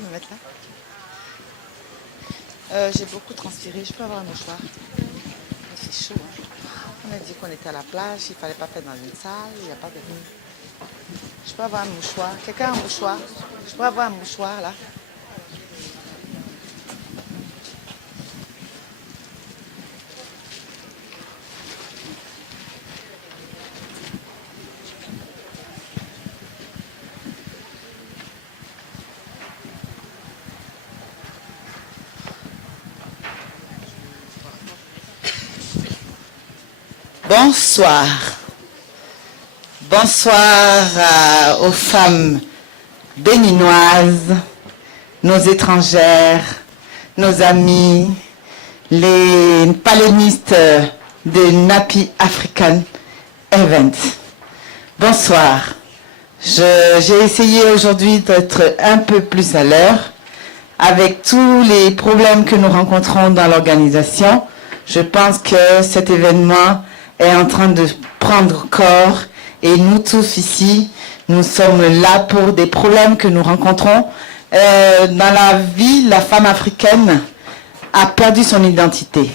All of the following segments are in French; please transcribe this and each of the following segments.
peux me mettre là? J'ai beaucoup transpiré, je peux avoir un mouchoir? Il fait chaud, hein. On a dit qu'on était à la plage, il fallait pas faire dans une salle, il n'y a pas de... Je peux avoir un mouchoir? Quelqu'un a un mouchoir? Je peux avoir un mouchoir là? Bonsoir. Bonsoir aux femmes béninoises, nos étrangères, nos amis, les panélistes de NAPI African Event. Bonsoir. J'ai essayé aujourd'hui d'être un peu plus à l'heure avec tous les problèmes que nous rencontrons dans l'organisation. Je pense que cet événement est en train de prendre corps et nous tous ici, nous sommes là pour des problèmes que nous rencontrons. Dans la vie, la femme africaine a perdu son identité.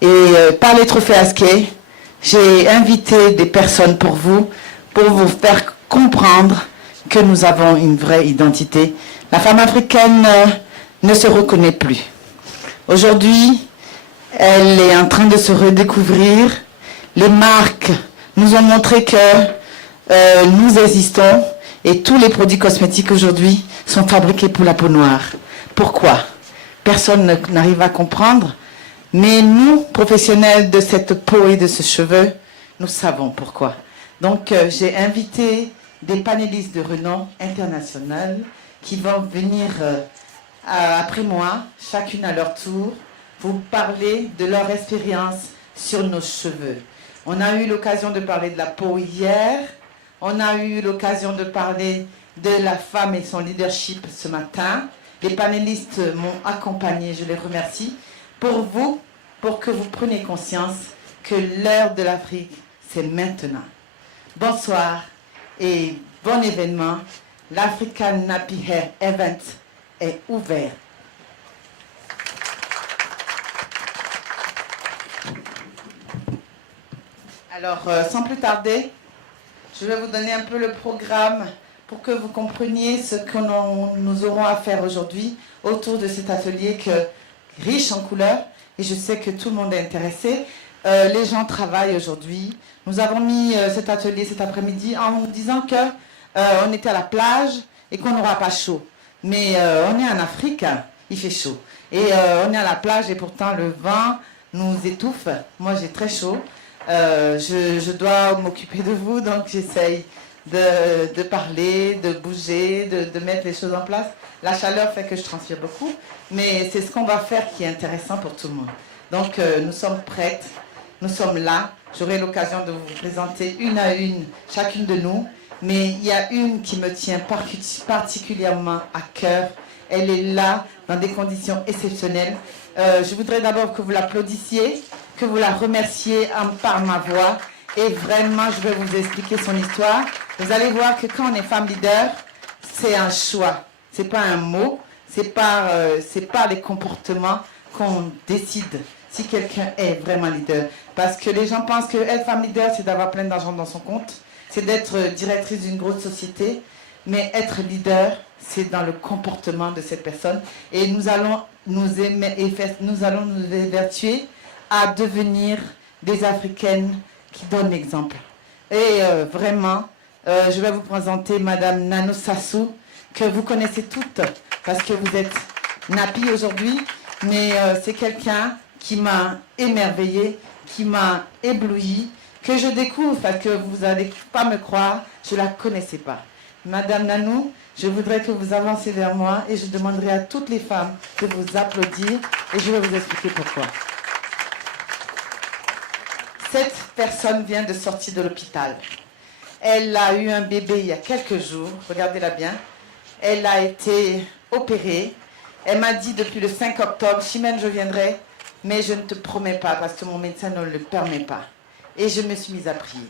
Et par les trophées Askey, j'ai invité des personnes pour vous faire comprendre que nous avons une vraie identité. La femme africaine ne se reconnaît plus. Aujourd'hui, elle est en train de se redécouvrir. Les marques nous ont montré que nous existons et tous les produits cosmétiques aujourd'hui sont fabriqués pour la peau noire. Pourquoi? Personne n'arrive à comprendre, mais nous, professionnels de cette peau et de ce cheveu, nous savons pourquoi. Donc, j'ai invité des panélistes de renom international qui vont venir après moi, chacune à leur tour, vous parler de leur expérience sur nos cheveux. On a eu l'occasion de parler de la peau hier. On a eu l'occasion de parler de la femme et son leadership ce matin. Les panélistes m'ont accompagné, je les remercie. Pour que vous preniez conscience que l'heure de l'Afrique, c'est maintenant. Bonsoir et bon événement. L'African Nappy Hair Event est ouvert. Alors, sans plus tarder, je vais vous donner un peu le programme pour que vous compreniez ce que nous aurons à faire aujourd'hui autour de cet atelier riche en couleurs. Et je sais que tout le monde est intéressé. Les gens travaillent aujourd'hui. Nous avons mis cet atelier cet après-midi en disant qu'on était à la plage et qu'on n'aura pas chaud. Mais on est en Afrique, il fait chaud. Et on est à la plage et pourtant le vent nous étouffe. Moi, j'ai très chaud. Je dois m'occuper de vous, donc j'essaye de parler, de bouger, de mettre les choses en place. La chaleur fait que je transpire beaucoup, mais c'est ce qu'on va faire qui est intéressant pour tout le monde. Donc nous sommes prêtes, nous sommes là. J'aurai l'occasion de vous présenter une à une, chacune de nous, mais il y a une qui me tient particulièrement à cœur. Elle est là dans des conditions exceptionnelles. Je voudrais d'abord que vous l'applaudissiez, que vous la remerciez par ma voix. Et vraiment, je vais vous expliquer son histoire. Vous allez voir que quand on est femme leader, c'est un choix. Ce n'est pas un mot. Ce n'est pas les comportements qu'on décide si quelqu'un est vraiment leader. Parce que les gens pensent qu'être femme leader, c'est d'avoir plein d'argent dans son compte. C'est d'être directrice d'une grosse société. Mais être leader, c'est dans le comportement de cette personne. Et nous allons nous évertuer à devenir des Africaines qui donnent l'exemple. Et vraiment, je vais vous présenter Madame Nano Sassou, que vous connaissez toutes, parce que vous êtes Nappy aujourd'hui, mais c'est quelqu'un qui m'a émerveillée, qui m'a éblouie, que je découvre, parce que vous n'allez pas me croire, je ne la connaissais pas. Madame Nanou, je voudrais que vous avanciez vers moi et je demanderai à toutes les femmes de vous applaudir et je vais vous expliquer pourquoi. Cette personne vient de sortir de l'hôpital. Elle a eu un bébé il y a quelques jours, regardez-la bien. Elle a été opérée. Elle m'a dit depuis le 5 octobre, Chimène, je viendrai, mais je ne te promets pas parce que mon médecin ne le permet pas. Et je me suis mise à prier.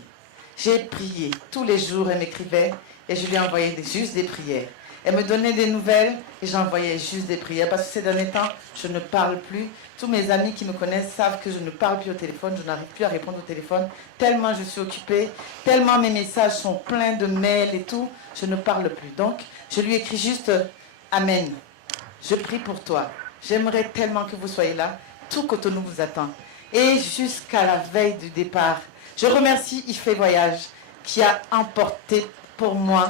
J'ai prié tous les jours, elle m'écrivait et je lui ai envoyé juste des prières. Elle me donnait des nouvelles et j'envoyais juste des prières. Parce que ces derniers temps, je ne parle plus. Tous mes amis qui me connaissent savent que je ne parle plus au téléphone. Je n'arrive plus à répondre au téléphone. Tellement je suis occupée. Tellement mes messages sont pleins de mails et tout. Je ne parle plus. Donc, je lui écris juste Amen. Je prie pour toi. J'aimerais tellement que vous soyez là. Tout Cotonou vous attend. Et jusqu'à la veille du départ, je remercie IFE Voyage qui a emporté pour moi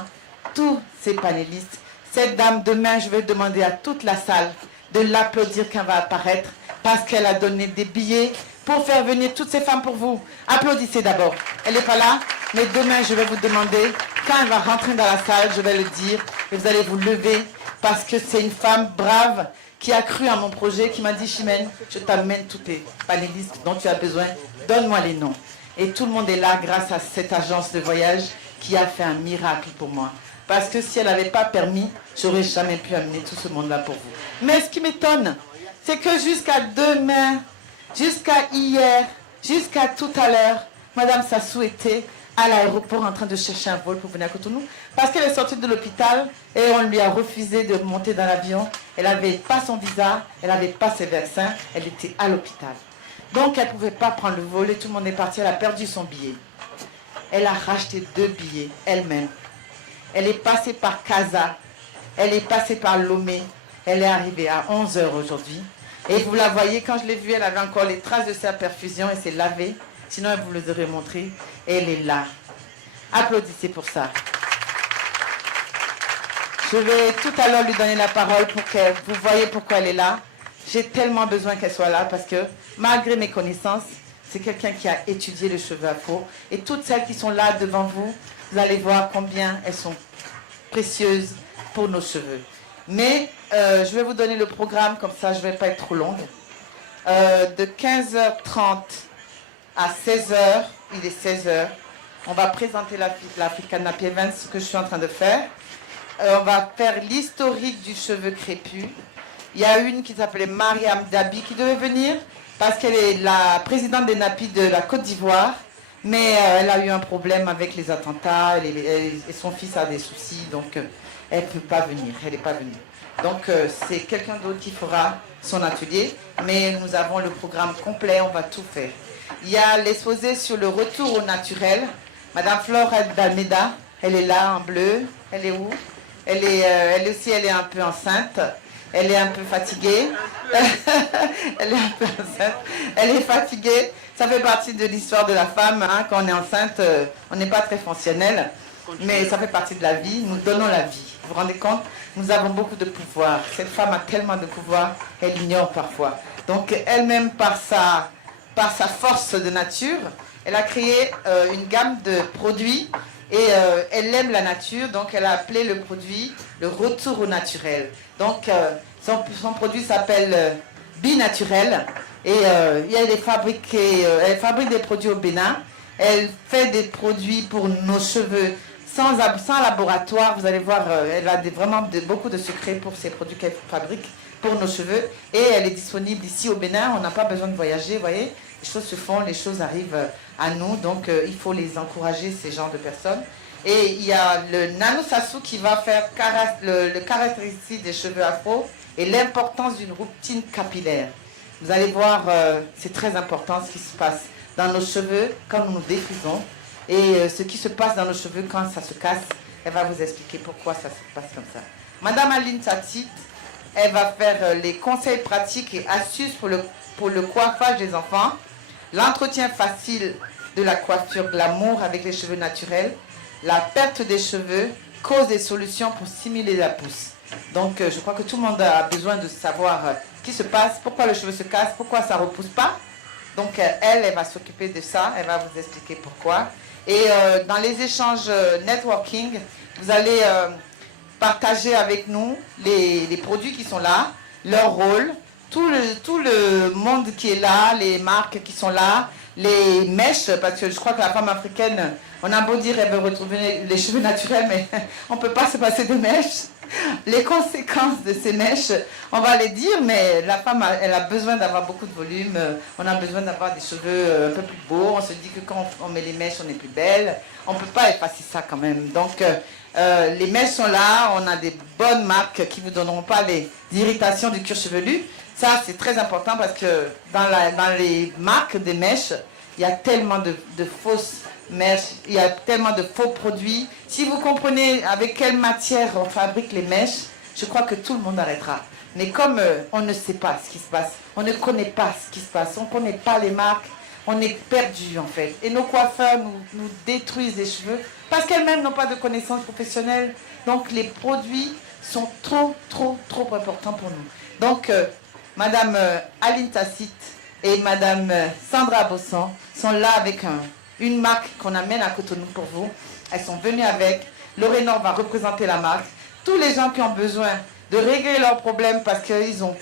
tous ces panélistes. Cette dame, demain, je vais demander à toute la salle de l'applaudir quand elle va apparaître parce qu'elle a donné des billets pour faire venir toutes ces femmes pour vous. Applaudissez d'abord. Elle n'est pas là, mais demain, je vais vous demander, quand elle va rentrer dans la salle, je vais le dire, et vous allez vous lever parce que c'est une femme brave qui a cru à mon projet, qui m'a dit, Chimène, je t'amène tous tes panélistes dont tu as besoin, donne-moi les noms. Et tout le monde est là grâce à cette agence de voyage qui a fait un miracle pour moi. Parce que si elle n'avait pas permis, j'aurais jamais pu amener tout ce monde-là pour vous. Mais ce qui m'étonne, c'est que jusqu'à demain, jusqu'à hier, jusqu'à tout à l'heure, Madame Sassou était à l'aéroport en train de chercher un vol pour venir à Cotonou. Parce qu'elle est sortie de l'hôpital et on lui a refusé de monter dans l'avion. Elle n'avait pas son visa, elle n'avait pas ses vaccins, elle était à l'hôpital. Donc elle ne pouvait pas prendre le vol et tout le monde est parti, elle a perdu son billet. Elle a racheté 2 billets elle-même. Elle est passée par Casa, elle est passée par Lomé, elle est arrivée à 11 h aujourd'hui. Et vous la voyez, quand je l'ai vue, elle avait encore les traces de sa perfusion, elle s'est lavée. Sinon, elle vous les aurait montré. Et elle est là. Applaudissez pour ça. Je vais tout à l'heure lui donner la parole pour que vous voyez pourquoi elle est là. J'ai tellement besoin qu'elle soit là parce que, malgré mes connaissances, c'est quelqu'un qui a étudié le cheveu afro. Et toutes celles qui sont là devant vous, vous allez voir combien elles sont précieuses pour nos cheveux. Mais je vais vous donner le programme, comme ça je ne vais pas être trop longue. De 15h30 à 16h, il est 16h, on va présenter l'African Nappy Event, ce que je suis en train de faire. On va faire l'historique du cheveu crépus. Il y a une qui s'appelait Mariam Dabi qui devait venir parce qu'elle est la présidente des Nappies de la Côte d'Ivoire. Mais elle a eu un problème avec les attentats et son fils a des soucis, donc elle ne peut pas venir, elle n'est pas venue. Donc c'est quelqu'un d'autre qui fera son atelier, mais nous avons le programme complet, on va tout faire. Il y a l'exposé sur le retour au naturel. Madame Flore d'Almeida, elle est là en bleu. Elle est où? Elle aussi, elle est un peu enceinte. Elle est un peu fatiguée. Elle est un peu enceinte. Elle est fatiguée. Ça fait partie de l'histoire de la femme. Hein. Quand on est enceinte, on n'est pas très fonctionnel. Mais ça fait partie de la vie. Nous donnons la vie. Vous vous rendez compte? Nous avons beaucoup de pouvoir. Cette femme a tellement de pouvoir, elle ignore parfois. Donc elle-même, par sa force de nature, elle a créé une gamme de produits et elle aime la nature, donc elle a appelé le produit le retour au naturel. Donc son produit s'appelle Binaturel et elle fabrique des produits au Bénin. Elle fait des produits pour nos cheveux sans laboratoire. Vous allez voir, elle a vraiment beaucoup de secrets pour ces produits qu'elle fabrique pour nos cheveux et elle est disponible ici au Bénin. On n'a pas besoin de voyager, vous voyez. Les choses se font, les choses arrivent à nous, donc il faut les encourager, ces genres de personnes. Et il y a le Nano Sassou qui va faire le caractéristique des cheveux afro et l'importance d'une routine capillaire. Vous allez voir, c'est très important ce qui se passe dans nos cheveux quand nous nous défrisons et ce qui se passe dans nos cheveux quand ça se casse. Elle va vous expliquer pourquoi ça se passe comme ça. Madame Aline Tati, elle va faire les conseils pratiques et astuces pour le coiffage des enfants, l'entretien facile de la coiffure glamour avec les cheveux naturels, la perte des cheveux, causes et solutions pour stimuler la pousse. Donc je crois que tout le monde a besoin de savoir ce qui se passe, pourquoi le cheveu se casse, pourquoi ça ne repousse pas. Donc elle va s'occuper de ça, elle va vous expliquer pourquoi. Et dans les échanges networking, vous allez partager avec nous les produits qui sont là, leur rôle, tout le monde qui est là, les marques qui sont là, les mèches, parce que je crois que la femme africaine, on a beau dire elle veut retrouver les cheveux naturels, mais on ne peut pas se passer de mèches. Les conséquences de ces mèches, on va les dire, mais la femme, elle a besoin d'avoir beaucoup de volume, on a besoin d'avoir des cheveux un peu plus beaux, on se dit que quand on met les mèches, on est plus belle, on ne peut pas effacer ça quand même. Donc, Les mèches sont là, on a des bonnes marques qui ne vous donneront pas les irritations du cuir chevelu. Ça, c'est très important parce que dans les marques des mèches, il y a tellement de fausses mèches, il y a tellement de faux produits. Si vous comprenez avec quelle matière on fabrique les mèches, je crois que tout le monde arrêtera. Mais comme on ne sait pas ce qui se passe, on ne connaît pas ce qui se passe, on ne connaît pas les marques, on est perdu en fait. Et nos coiffeurs nous détruisent les cheveux parce qu'elles-mêmes n'ont pas de connaissances professionnelles. Donc les produits sont trop importants pour nous. Donc Madame Aline Tacite et Madame Sandra Bossan sont là avec une marque qu'on amène à Cotonou pour vous. Elles sont venues avec. Lorénor va représenter la marque. Tous les gens qui ont besoin de régler leurs problèmes parce qu'ils ont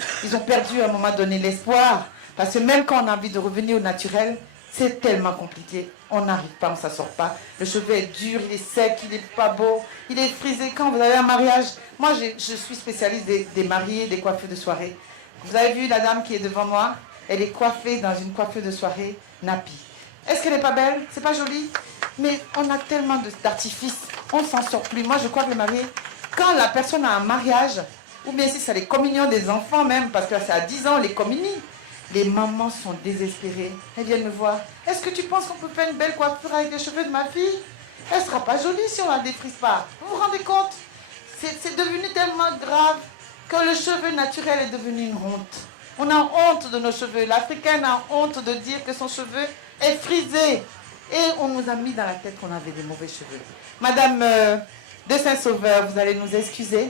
perdu à un moment donné l'espoir. Parce que même quand on a envie de revenir au naturel, c'est tellement compliqué. On n'arrive pas, on ne s'en sort pas. Le cheveu est dur, il est sec, il n'est pas beau, il est frisé. Quand vous avez un mariage, moi je suis spécialiste des mariés, des coiffeurs de soirée. Vous avez vu la dame qui est devant moi? Elle est coiffée dans une coiffure de soirée nappie. Est-ce qu'elle n'est pas belle? C'est pas joli? Mais on a tellement d'artifices, on ne s'en sort plus. Moi je crois que le marié, quand la personne a un mariage, ou bien si c'est les communions des enfants même, parce que c'est à 10 ans on les communie, les mamans sont désespérées. Elles viennent me voir. Est-ce que tu penses qu'on peut faire une belle coiffure avec les cheveux de ma fille? Elle ne sera pas jolie si on ne la défrise pas. Vous vous rendez compte? C'est devenu tellement grave que le cheveu naturel est devenu une honte. On a honte de nos cheveux. L'Africaine a honte de dire que son cheveu est frisé. Et on nous a mis dans la tête qu'on avait des mauvais cheveux. Madame de Saint-Sauveur, vous allez nous excuser.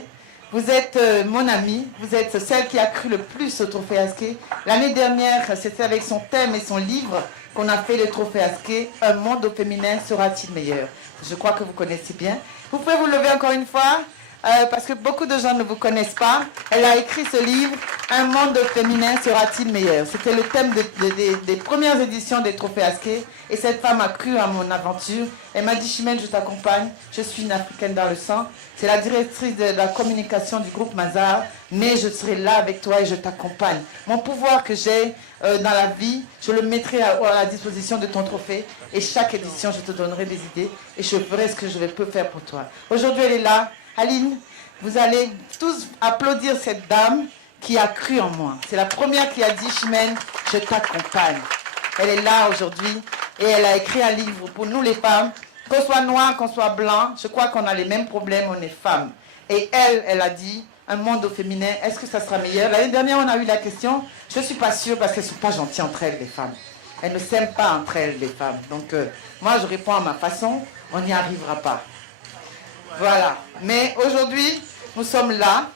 Vous êtes mon amie, vous êtes celle qui a cru le plus au Trophée Asquet. L'année dernière, c'était avec son thème et son livre qu'on a fait le Trophée Asquet. Un monde au féminin sera-t-il meilleur? Je crois que vous connaissez bien. Vous pouvez vous lever encore une fois parce que beaucoup de gens ne vous connaissent pas. Elle a écrit ce livre, Un monde féminin sera-t-il meilleur? C'était le thème des premières éditions des Trophées Asquet. Et cette femme a cru à mon aventure. Elle m'a dit, Chimène, je t'accompagne. Je suis une Africaine dans le sang. C'est la directrice de la communication du groupe Mazar. Mais je serai là avec toi et je t'accompagne. Mon pouvoir que j'ai dans la vie, je le mettrai à la disposition de ton trophée. Et chaque édition, je te donnerai des idées. Et je ferai ce que je peux faire pour toi. Aujourd'hui, elle est là. Aline, vous allez tous applaudir cette dame qui a cru en moi. C'est la première qui a dit, Chimène, je t'accompagne. Elle est là aujourd'hui et elle a écrit un livre pour nous les femmes, qu'on soit noir, qu'on soit blanc, je crois qu'on a les mêmes problèmes, on est femmes. Et elle a dit, un monde au féminin, est-ce que ça sera meilleur? L'année dernière, on a eu la question, je ne suis pas sûre parce qu'elles ne sont pas gentilles entre elles, les femmes. Elles ne s'aiment pas entre elles, les femmes. Donc, moi, je réponds à ma façon, on n'y arrivera pas. Voilà. Mais aujourd'hui, nous sommes là.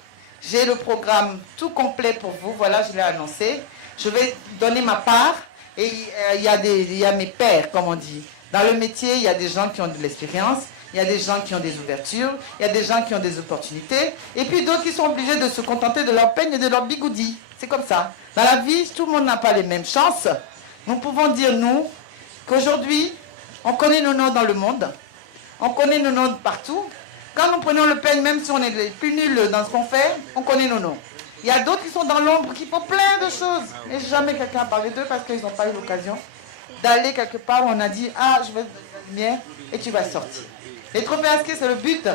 J'ai le programme tout complet pour vous. Voilà, je l'ai annoncé. Je vais donner ma part. Et il y a mes pairs, comme on dit. Dans le métier, il y a des gens qui ont de l'expérience. Il y a des gens qui ont des ouvertures. Il y a des gens qui ont des opportunités. Et puis d'autres qui sont obligés de se contenter de leur peigne et de leur bigoudi. C'est comme ça. Dans la vie, tout le monde n'a pas les mêmes chances. Nous pouvons dire, nous, qu'aujourd'hui, on connaît nos noms dans le monde. On connaît nos noms partout. Quand nous prenons le peigne, même si on est les plus nuls dans ce qu'on fait, on connaît nos noms. Il y a d'autres qui sont dans l'ombre, qui font plein de choses. Et jamais quelqu'un a parlé d'eux parce qu'ils n'ont pas eu l'occasion d'aller quelque part où on a dit, ah, je vais te donner la lumière et tu vas sortir. Les trophées Asquet, c'est le but.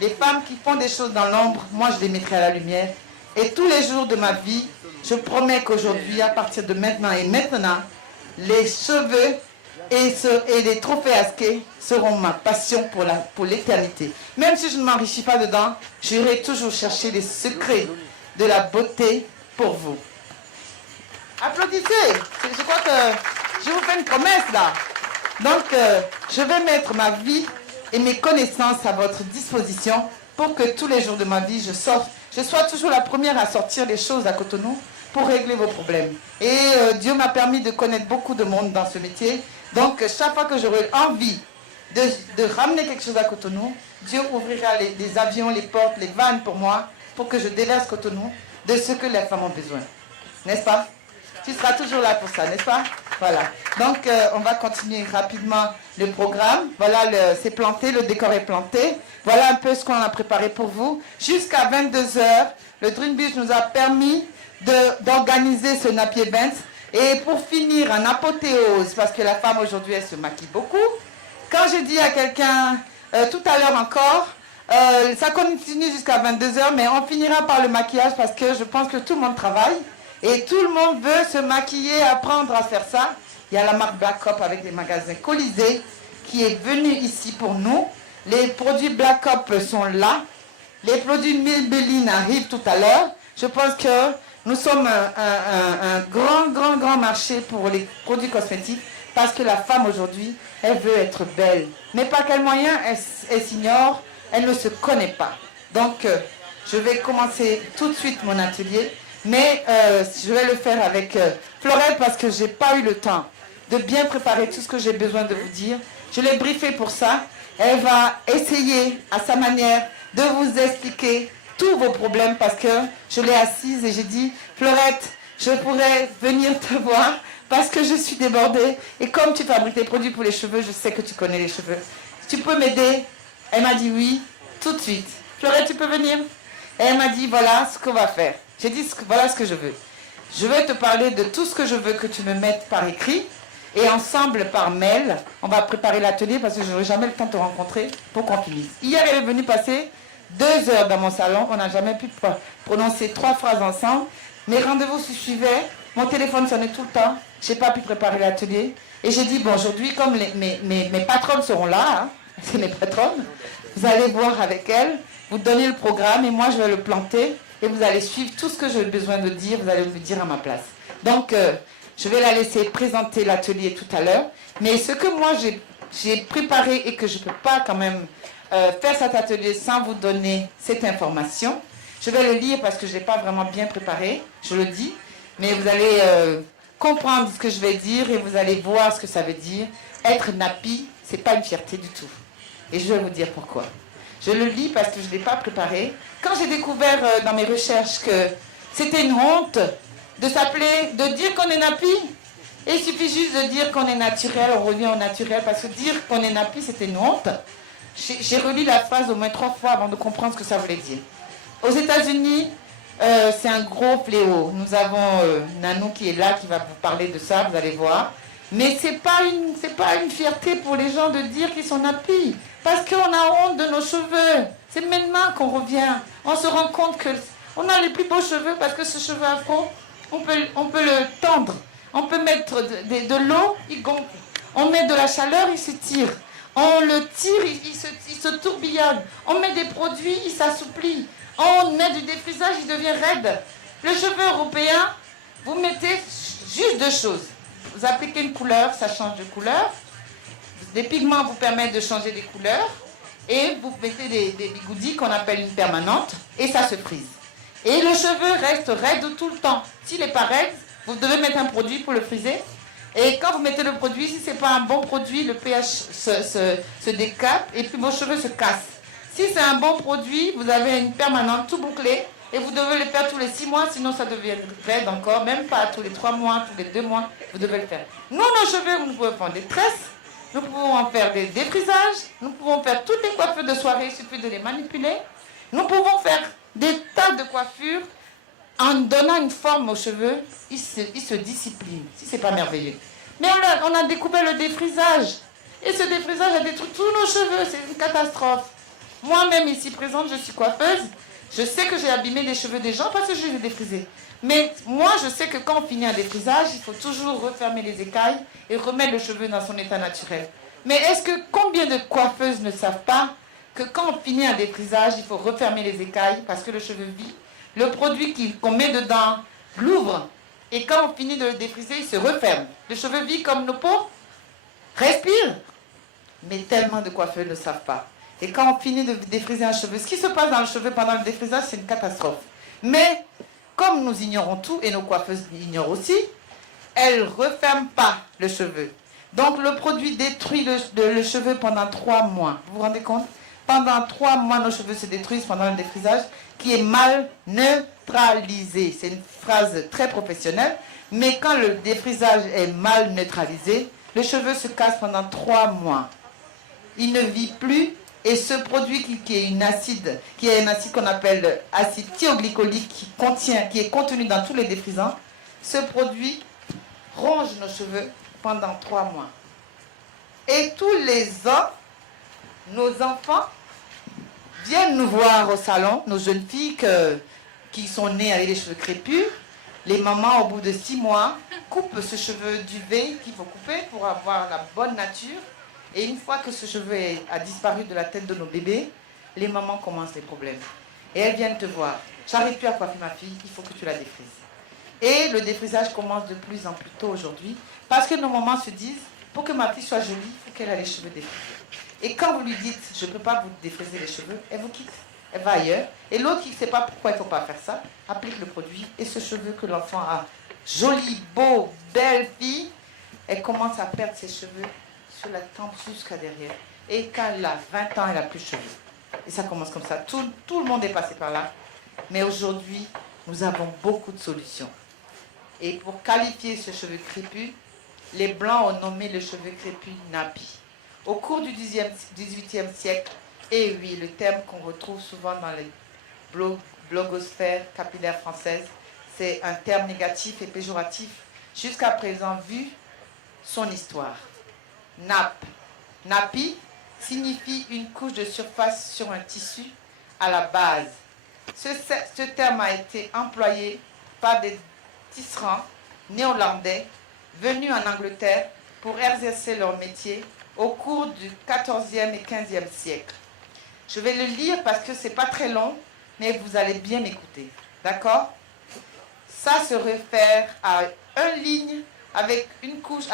Les femmes qui font des choses dans l'ombre, moi, je les mettrai à la lumière. Et tous les jours de ma vie, je promets qu'aujourd'hui, à partir de maintenant et maintenant, les cheveux et les trophées Asquet seront ma passion pour l'éternité. Même si je ne m'enrichis pas dedans, j'irai toujours chercher les secrets de la beauté pour vous. Applaudissez. Je crois que je vous fais une promesse là. Donc, je vais mettre ma vie et mes connaissances à votre disposition pour que tous les jours de ma vie, je sois toujours la première à sortir les choses à Cotonou pour régler vos problèmes. Et Dieu m'a permis de connaître beaucoup de monde dans ce métier. Donc, chaque fois que j'aurai envie de ramener quelque chose à Cotonou, Dieu ouvrira les avions, les portes, les vannes pour moi, pour que je déverse Cotonou de ce que les femmes ont besoin. N'est-ce pas? Tu seras toujours là pour ça, n'est-ce pas? Voilà. Donc, on va continuer rapidement le programme. Voilà, c'est planté, le décor est planté. Voilà un peu ce qu'on a préparé pour vous. Jusqu'à 22 heures, le Dream Beach nous a permis d'organiser ce Napier Benz. Et pour finir, en apothéose, parce que la femme aujourd'hui, elle se maquille beaucoup. Quand je dis à quelqu'un, tout à l'heure encore, Ça continue jusqu'à 22h, mais on finira par le maquillage parce que je pense que tout le monde travaille et tout le monde veut se maquiller, apprendre à faire ça. Il y a la marque Black Cop avec les magasins Colisée qui est venue ici pour nous. Les produits Black Cop sont là. Les produits Maybelline arrivent tout à l'heure. Je pense que nous sommes un grand marché pour les produits cosmétiques parce que la femme aujourd'hui, elle veut être belle. Mais par quel moyen elle s'ignore, elle ne se connaît pas. Donc, je vais commencer tout de suite mon atelier, mais je vais le faire avec Florette parce que je n'ai pas eu le temps de bien préparer tout ce que j'ai besoin de vous dire. Je l'ai briefée pour ça. Elle va essayer à sa manière de vous expliquer tous vos problèmes parce que je l'ai assise et j'ai dit, Florette, je pourrais venir te voir parce que je suis débordée. Et comme tu fabriques des produits pour les cheveux, je sais que tu connais les cheveux. Tu peux m'aider? Elle m'a dit oui, tout de suite. Florette, tu peux venir? Et elle m'a dit, voilà ce qu'on va faire. J'ai dit, voilà ce que je veux. Je vais te parler de tout ce que je veux que tu me mettes par écrit. Et ensemble, par mail, on va préparer l'atelier parce que je n'aurai jamais le temps de te rencontrer pour qu'on finisse. Hier, elle est venue passer 2 heures dans mon salon. On n'a jamais pu prononcer 3 phrases ensemble. Mes rendez-vous se suivaient. Mon téléphone sonnait tout le temps. Je n'ai pas pu préparer l'atelier. Et j'ai dit, bon, aujourd'hui, comme mes patronnes seront là, hein, c'est mes patronnes, vous allez voir avec elles, vous donnez le programme et moi, je vais le planter. Et vous allez suivre tout ce que j'ai besoin de dire. Vous allez me dire à ma place. Donc, je vais la laisser présenter l'atelier tout à l'heure. Mais ce que moi, j'ai préparé et que je ne peux pas quand même faire cet atelier sans vous donner cette information, je vais le lire parce que je ne l'ai pas vraiment bien préparé, je le dis. Mais vous allez comprendre ce que je vais dire et vous allez voir ce que ça veut dire. Être nappy, ce n'est pas une fierté du tout. Et je vais vous dire pourquoi. Je le lis parce que je ne l'ai pas préparé. Quand j'ai découvert dans mes recherches que c'était une honte de dire qu'on est nappy, et il suffit juste de dire qu'on est naturel, on revient au naturel, parce que dire qu'on est nappy, c'était une honte. J'ai relu la phrase au moins 3 fois avant de comprendre ce que ça voulait dire. Aux États-Unis, c'est un gros fléau. Nous avons Nanou qui est là, qui va vous parler de ça, vous allez voir. Mais c'est pas une fierté pour les gens de dire qu'ils sont nappy, parce qu'on a honte de nos cheveux. C'est maintenant qu'on revient. On se rend compte qu'on a les plus beaux cheveux, parce que ce cheveu afro, on peut le tendre. On peut mettre de l'eau, il gonfle. On met de la chaleur, il se tire. On le tire, il se tourbillonne. On met des produits, il s'assouplit. On met du défrisage, il devient raide. Le cheveu européen, vous mettez juste 2 choses. Vous appliquez une couleur, ça change de couleur. Des pigments vous permettent de changer des couleurs. Et vous mettez des bigoudis qu'on appelle une permanente. Et ça se frise. Et le cheveu reste raide tout le temps. S'il n'est pas raide, vous devez mettre un produit pour le friser. Et quand vous mettez le produit, si ce n'est pas un bon produit, le pH se décape et puis vos cheveux se cassent. Si c'est un bon produit, vous avez une permanente tout bouclée et vous devez le faire tous les 6 mois, sinon ça devient raide encore, même pas tous les 3 mois, tous les 2 mois, vous devez le faire. Nous, nos cheveux, nous pouvons faire des tresses, nous pouvons en faire des défrisages, nous pouvons faire toutes les coiffures de soirée, il suffit de les manipuler. Nous pouvons faire des tas de coiffures. En donnant une forme aux cheveux, ils se disciplinent, si c'est pas merveilleux. Mais on a découvert le défrisage. Et ce défrisage a détruit tous nos cheveux, c'est une catastrophe. Moi-même, ici présente, je suis coiffeuse. Je sais que j'ai abîmé les cheveux des gens parce que je les ai défrisés. Mais moi, je sais que quand on finit un défrisage, il faut toujours refermer les écailles et remettre le cheveu dans son état naturel. Mais est-ce que combien de coiffeuses ne savent pas que quand on finit un défrisage, il faut refermer les écailles parce que le cheveu vit. Le produit qu'on met dedans l'ouvre. Et quand on finit de le défriser, il se referme. Le cheveu vit comme nos peaux. Respire. Mais tellement de coiffeurs ne savent pas. Et quand on finit de défriser un cheveu, ce qui se passe dans le cheveu pendant le défrisage, c'est une catastrophe. Mais, comme nous ignorons tout, et nos coiffeuses l'ignorent aussi, elles ne referment pas le cheveu. Donc le produit détruit le cheveu pendant 3 mois. Vous vous rendez compte? Pendant 3 mois, nos cheveux se détruisent pendant le défrisage, qui est mal neutralisé. C'est une phrase très professionnelle, mais quand le défrisage est mal neutralisé, le cheveu se casse pendant 3 mois. Il ne vit plus, et ce produit qui est un acide qu'on appelle acide thioglycolique, qui est contenu dans tous les défrisants, ce produit ronge nos cheveux pendant 3 mois. Et tous les ans, nos enfants viennent nous voir au salon, nos jeunes filles qui sont nées avec les cheveux crépus. Les mamans, au bout de 6 mois, coupent ce cheveu duvet qu'il faut couper pour avoir la bonne nature. Et une fois que ce cheveu a disparu de la tête de nos bébés, les mamans commencent les problèmes. Et elles viennent te voir. J'arrive plus à coiffer ma fille, il faut que tu la défrises. Et le défrisage commence de plus en plus tôt aujourd'hui, parce que nos mamans se disent, pour que ma fille soit jolie, il faut qu'elle ait les cheveux défrisés. Et quand vous lui dites, je ne peux pas vous défriser les cheveux, elle vous quitte. Elle va ailleurs. Et l'autre qui ne sait pas pourquoi il ne faut pas faire ça, applique le produit. Et ce cheveu que l'enfant a, joli, beau, belle fille, elle commence à perdre ses cheveux sur la tempe jusqu'à derrière. Et quand elle a 20 ans, elle n'a plus de cheveux. Et ça commence comme ça. Tout le monde est passé par là. Mais aujourd'hui, nous avons beaucoup de solutions. Et pour qualifier ce cheveu crépus, les Blancs ont nommé le cheveu crépus nappy. Au cours du XVIIIe siècle, et oui, le terme qu'on retrouve souvent dans les blogosphères capillaires françaises, c'est un terme négatif et péjoratif, jusqu'à présent vu son histoire. Nappe. Nappy signifie une couche de surface sur un tissu à la base. Ce terme a été employé par des tisserands néerlandais venus en Angleterre pour exercer leur métier au cours du XIVe et XVe siècle. Je vais le lire parce que ce n'est pas très long, mais vous allez bien m'écouter. D'accord? Ça se réfère à une ligne avec une couche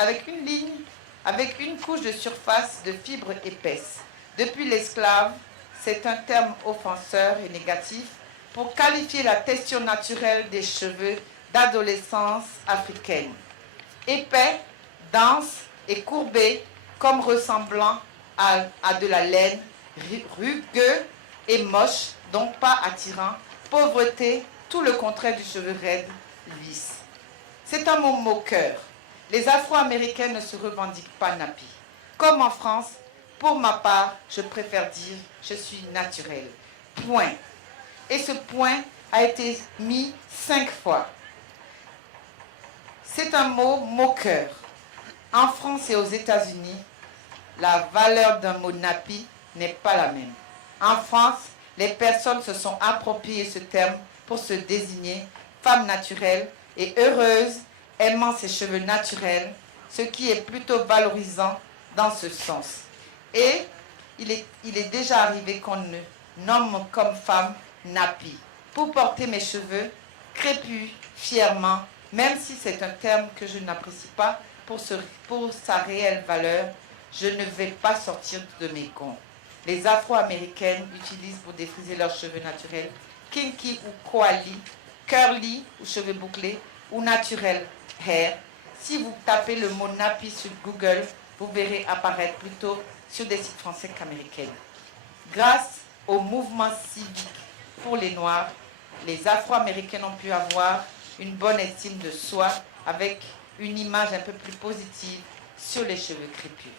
de surface de fibres épaisses. Depuis l'esclave, c'est un terme offenseur et négatif pour qualifier la texture naturelle des cheveux d'adolescence africaine. Épais, dense et courbé, comme ressemblant à de la laine, rugueux et moche, donc pas attirant. Pauvreté, tout le contraire du cheveu raide, lisse. C'est un mot moqueur. Les Afro-Américains ne se revendiquent pas nappy. Comme en France, pour ma part, je préfère dire je suis naturelle. Point. Et ce point a été mis 5 fois. C'est un mot moqueur. En France et aux États-Unis, la valeur d'un mot nappy n'est pas la même. En France, les personnes se sont appropriées ce terme pour se désigner femme naturelle et heureuse, aimant ses cheveux naturels, ce qui est plutôt valorisant dans ce sens. Et il est déjà arrivé qu'on me nomme comme femme nappy pour porter mes cheveux crépus fièrement, même si c'est un terme que je n'apprécie pas pour sa réelle valeur. Je ne vais pas sortir de mes gonds. Les Afro-Américaines utilisent pour défriser leurs cheveux naturels kinky ou coali, curly ou cheveux bouclés ou naturel hair. Si vous tapez le mot nappy sur Google, vous verrez apparaître plutôt sur des sites français qu'américains. Grâce au mouvement civique pour les Noirs, les Afro-Américains ont pu avoir une bonne estime de soi avec une image un peu plus positive sur les cheveux crépus.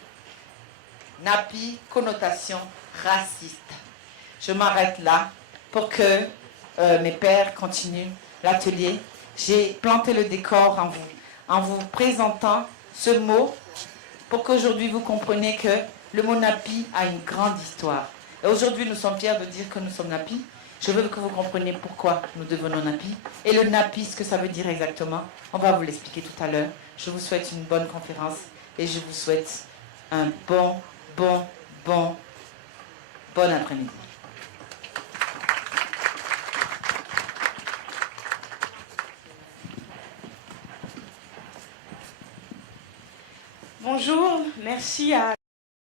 Nappy, connotation raciste. Je m'arrête là pour que mes pères continuent l'atelier. J'ai planté le décor en vous présentant ce mot pour qu'aujourd'hui vous compreniez que le mot nappy a une grande histoire. Et aujourd'hui, nous sommes fiers de dire que nous sommes nappy. Je veux que vous compreniez pourquoi nous devenons nappy. Et le nappy, ce que ça veut dire exactement, on va vous l'expliquer tout à l'heure. Je vous souhaite une bonne conférence et je vous souhaite un bon après-midi. Bonjour, merci à